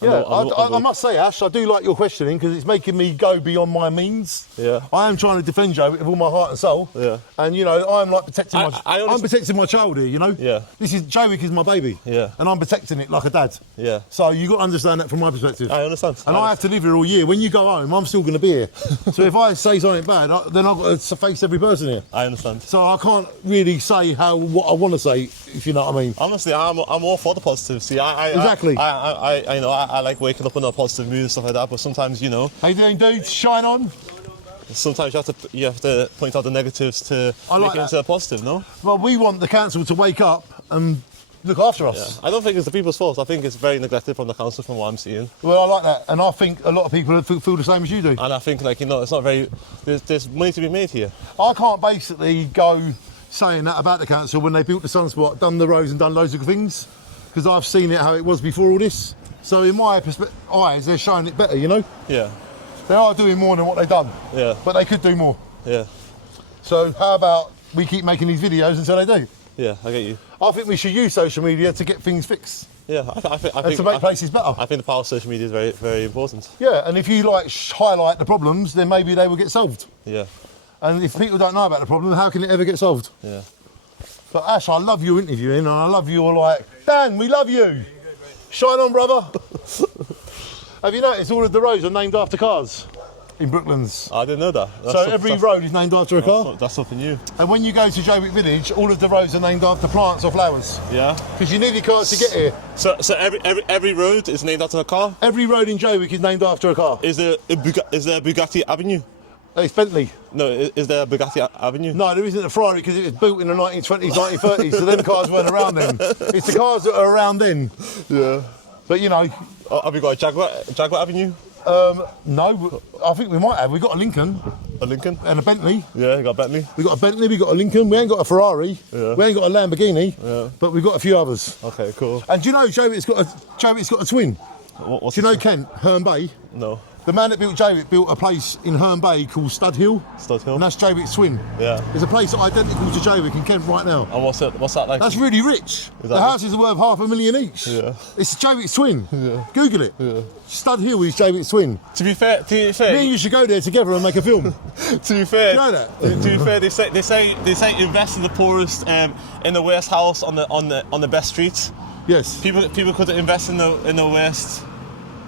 Yeah, I must say, Ash, I do like your questioning because it's making me go beyond my means. Yeah. I am trying to defend Jaywick with all my heart and soul. Yeah. And you know, I'm like protecting I'm protecting my child here. You know. Yeah. Jaywick is my baby. Yeah. And I'm protecting it like a dad. Yeah. So you got to understand that from my perspective. I understand. And I have to live here all year. When you go home, I'm still going to be here. So if I say something bad, then I've got to face every person here. I understand. So I can't really say what I want to say, if you know what I mean. Honestly, I'm all for the positive. See, Exactly. I like waking up in a positive mood and stuff like that. But sometimes, you know, How you doing, dudes? Shine on. sometimes you have to point out the negatives to make it into a positive. No. Well, we want the council to wake up and look after us. I don't think it's the people's fault. I think it's very neglected from the council, from what I'm seeing. Well, I like that, and I think a lot of people feel the same as you do. And I think, like, you know, it's not very. There's money to be made here. I can't basically go saying that about the council when they built the Sunspot, done the roads and done loads of things, because I've seen it how it was before all this. So in my eyes, they're showing it better, you know? Yeah. They are doing more than what they've done. Yeah. But they could do more. Yeah. So how about we keep making these videos until they do? Yeah, I get you. I think we should use social media to get things fixed. Yeah, I think And to make places better. I think the power of social media is very, very important. Yeah, and if you like highlight the problems, then maybe they will get solved. Yeah. And if people don't know about the problem, how can it ever get solved? Yeah. But Ash, I love your interviewing, and I love your like, Dan, we love you. Shine on, brother. Have you noticed all of the roads are named after cars in Brooklands? I didn't know that. So every road is named after a car. That's something new. And when you go to Jaywick Village, all of the roads are named after plants or flowers. Yeah. Because you need the cars to get here. So every road is named after a car. Every road in Jaywick is named after a car. Is there a Bugatti Avenue? It's Bentley. No, is there a Bugatti Avenue? No, there isn't a Ferrari because it was built in the 1920s, 1930s, so them cars weren't around then. It's the cars that are around then. Yeah. But you know... Have you got a Jaguar Avenue? No, I think we might have. We've got a Lincoln. A Lincoln? And a Bentley. Yeah, you got a Bentley. We've got a Bentley, we've got a Lincoln. We ain't got a Ferrari. Yeah. We ain't got a Lamborghini. Yeah. But we've got a few others. Okay, cool. And do you know Jaywick's got a twin? What's Do you know this? Kent, Herne Bay? No. The man that built Jaywick built a place in Herne Bay called Stud Hill. Stud Hill? And that's Jaywick's twin. Yeah. There's a place identical to Jaywick in Kent right now. And what's that like? That's really rich. Is The that houses are worth $500,000 each. Yeah. It's Jaywick's twin. Yeah. Google it. Yeah. Stud Hill is Jaywick's twin. To be fair, Me and you should go there together and make a film. to be fair, You know that? to be fair, they say invest in the poorest, in the worst house on the best streets. Yes. People could invest in the worst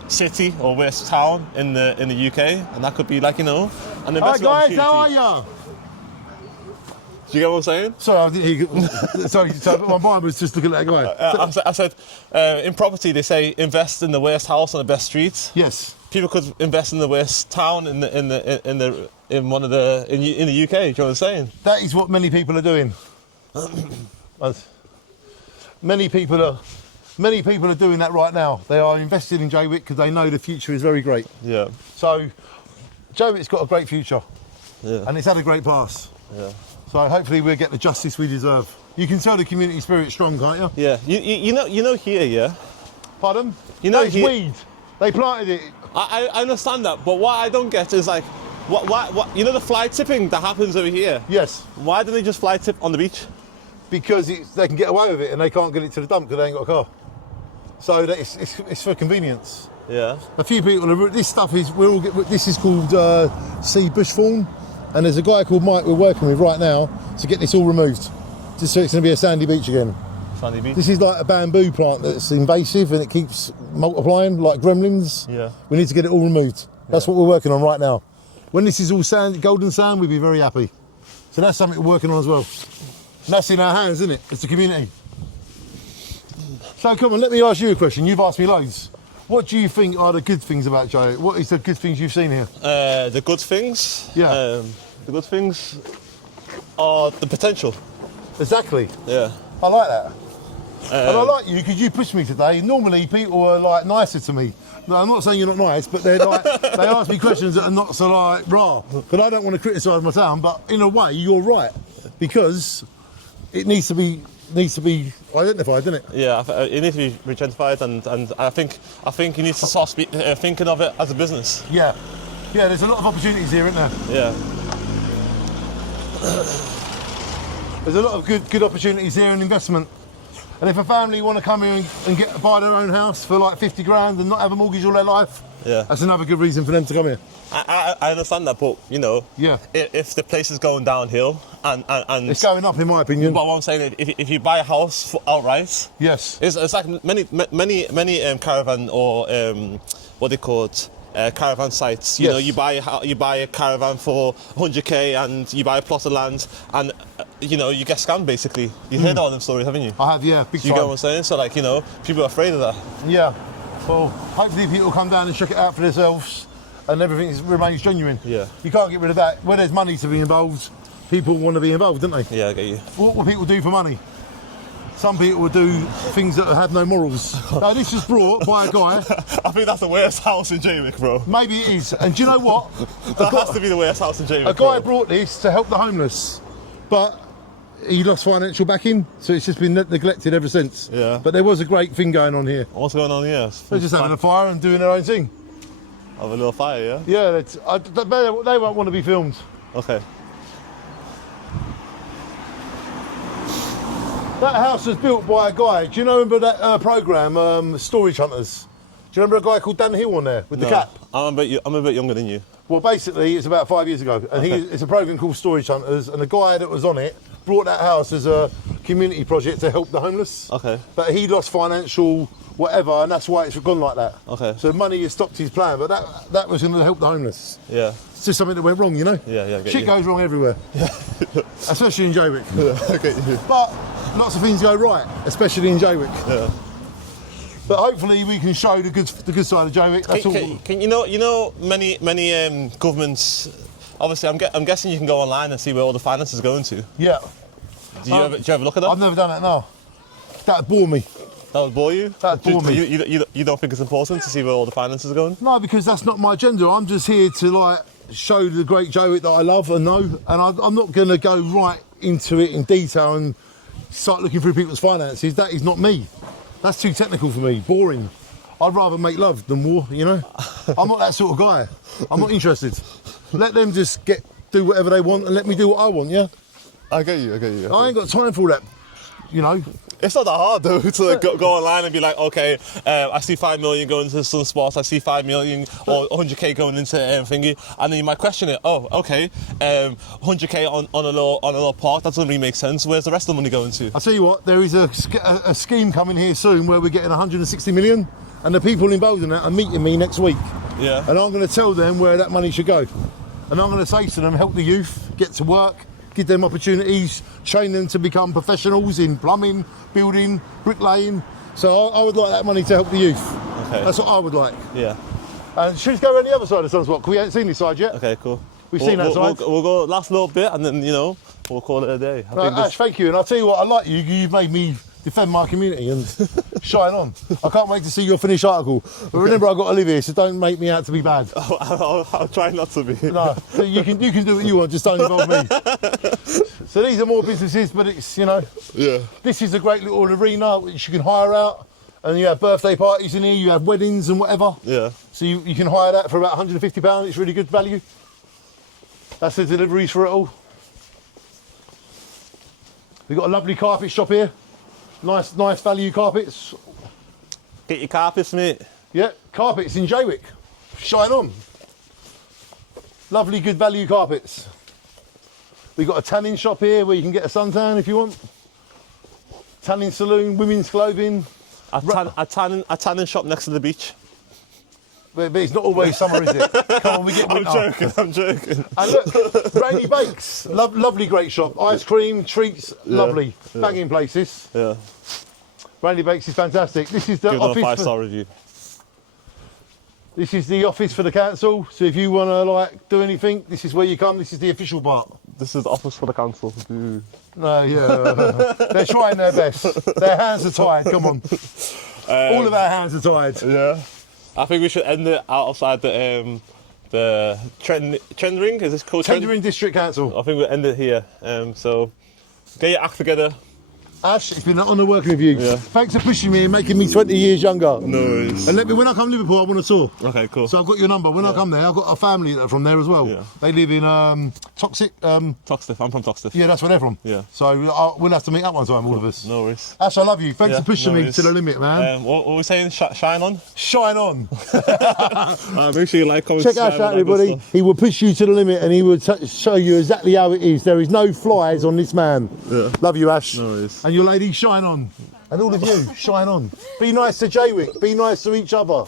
city or worst town in the UK, and that could be like, you know, an Hi investment guys, how are opportunity. you? Do you get what I'm saying? Sorry, I didn't hear you. Sorry, my mind was just looking at that guy. I said, in property they say invest in the worst house on the best streets. Yes. People could invest in the worst town in the UK. Do you know what I'm saying? That is what many people are doing. Many people are doing that right now. They are invested in Jaywick because they know the future is very great. Yeah. So Jaywick's got a great future. Yeah. And it's had a great past. Yeah. So hopefully we'll get the justice we deserve. You can tell the community spirit's strong, can't you? Yeah. You know here, yeah. Pardon? You know That's weed. They planted it. I understand that, but what I don't get is like, what you know the fly tipping that happens over here? Yes. Why do they just fly tip on the beach? Because they can get away with it and they can't get it to the dump because they ain't got a car. So that it's for convenience. Yeah. A few people are, this stuff is, this is called sea bush fawn, and there's a guy called Mike we're working with right now to get this all removed, just so it's going to be a sandy beach again. Sandy beach. This is like a bamboo plant that's invasive and it keeps multiplying like gremlins. Yeah. We need to get it all removed. That's what we're working on right now. When this is all sand, golden sand, we'll be very happy. So that's something we're working on as well. And that's in our hands, isn't it? It's the community. So come on, let me ask you a question. You've asked me loads. What do you think are the good things about Jaywick? What is the good things you've seen here? The good things. Yeah. The good things are the potential. Exactly. Yeah. I like that. And I like you because you pushed me today. Normally people are like nicer to me. No, I'm not saying you're not nice, but they're like, they ask me questions that are not so like rah. But I don't want to criticise my town, but in a way you're right because it needs to be needs to be identified, doesn't it? Yeah, it needs to be gentrified, and I think you need to start thinking of it as a business. Yeah. Yeah, there's a lot of opportunities here, isn't there? Yeah. There's a lot of good opportunities here in investment. And if a family want to come here and buy their own house for like 50 grand and not have a mortgage all their life, that's another good reason for them to come here. I understand that, but you know, if the place is going downhill and it's going up, in my opinion. But what I'm saying, if you buy a house outright, yes, it's like many caravan or what they call it. Caravan sites. You know, you buy a caravan for 100k and you buy a plot of land and you know you get scammed basically. You heard all them stories, haven't you? I have, yeah. Big time. You get what I'm saying? So like, you know, people are afraid of that. Yeah. Well, hopefully people come down and check it out for themselves and everything remains genuine. Yeah. You can't get rid of that. Where there's money to be involved, people want to be involved, don't they? Yeah, I get you. What will people do for money? Some people will do things that have no morals. Now, this was brought by a guy. I think that's the worst house in Jaywick, bro. Maybe it is. And do you know what? That has to be the worst house in Jaywick. A guy brought this to help the homeless, but he lost financial backing, so it's just been neglected ever since. Yeah. But there was a great thing going on here. What's going on here? They're just having a fire and doing their own thing. Have a little fire, yeah? Yeah, they won't want to be filmed. Okay. That house was built by a guy. Do you remember that programme, Storage Hunters? Do you remember a guy called Dan Hill on there with the cap? I'm a bit younger than you. Well, basically, it's about 5 years ago, and it's a programme called Storage Hunters, and the guy that was on it brought that house as a community project to help the homeless. Okay. But he lost financial whatever, and that's why it's gone like that. Okay. So money has stopped his plan, but that was going to help the homeless. Yeah. It's just something that went wrong, you know? Yeah, Shit goes wrong everywhere. Yeah. Especially in Jaywick. Yeah, I get you. But lots of things go right, especially in Jaywick. Yeah. But hopefully we can show the good side of Jaywick. That's all. Can you know many governments. Obviously, I'm guessing you can go online and see where all the finance is going to. Yeah. Do you ever look at that? I've never done that. No. That'd bore me. That would bore you? That'd bore me. You don't think it's important to see where all the finances are going? No, because that's not my agenda. I'm just here to show the great Jaywick that I love and know, and I'm not going to go right into it in detail and start looking through people's finances. That is not me. That's too technical for me. Boring. I'd rather make love than war. You know. I'm not that sort of guy. I'm not interested. Let them just do whatever they want and let me do what I want. Yeah. I get you. I ain't got time for all that. You know. It's not that hard though to go online and be like, okay, I see 5 million going into Sunspot, I see 5 million or 100k going into thingy, and then you might question it. Oh, okay, 100k on a little park, that doesn't really make sense. Where's the rest of the money going to? I'll tell you what, there is a scheme coming here soon where we're getting 160 million, and the people involved in that are meeting me next week. Yeah. And I'm going to tell them where that money should go, and I'm going to say to them, help the youth get to work. Give them opportunities, train them to become professionals in plumbing, building, bricklaying. So I would like that money to help the youth. Okay. That's what I would like. Yeah. And should we go around the other side of Sunspot? Because we haven't seen this side yet. Okay, cool. We've seen that side. We'll go last little bit and then, we'll call it a day. Ash, thank you. And I'll tell you what, I like you. You've made me defend my community and shine on. I can't wait to see your finished article. But remember, I've got to live here, so don't make me out to be bad. I'll try not to be. No, so you can do what you want, just don't involve me. So these are more businesses, but it's, Yeah. This is a great little arena which you can hire out, and you have birthday parties in here, you have weddings and whatever. Yeah. So you can hire that for about £150. It's really good value. That's the deliveries for it all. We've got a lovely carpet shop here. Nice value carpets. Get your carpets, mate. Yeah, carpets in Jaywick. Shine on. Lovely, good value carpets. We've got a tanning shop here where you can get a suntan if you want. Tanning saloon, women's clothing. A tanning shop next to the beach. But it's not always summer, is it? Come on, we get winter. I'm joking. And look, Rainy Bakes, lovely, great shop. Ice cream, treats, lovely, banging places. Yeah. Rainy Bakes is fantastic. This is the Give them office. a 5-star review. This is the office for the council. So if you want to do anything, this is where you come. This is the official part. This is the office for the council. No, yeah, they're trying their best. Their hands are tied. Come on, all of our hands are tied. Yeah. I think we should end it outside the Trendring. Is this called Trendring District Council? I think we'll end it here. So get your act together. Ash, it's been an honour working with you. Yeah. Thanks for pushing me and making me 20 years younger. No worries. And let me, when I come to Liverpool, I want to tour. Okay, cool. So I've got your number. When I come there, I've got a family that are from there as well. Yeah. They live in Toxic. Toxteth, I'm from Toxteth. Yeah, that's where they're from. Yeah. So we'll have to meet up one time, all of us. No worries. Ash, I love you. Thanks for pushing no me worries. to the limit, man. What were we saying? Shine on? Shine on. Make sure you like, comment, Check Ash out, everybody. He will push you to the limit and he will show you exactly how it is. There is no flies on this man. Yeah. Love you, Ash. No worries. And your lady, shine on. And all of you, shine on. Be nice to Jaywick. Be nice to each other.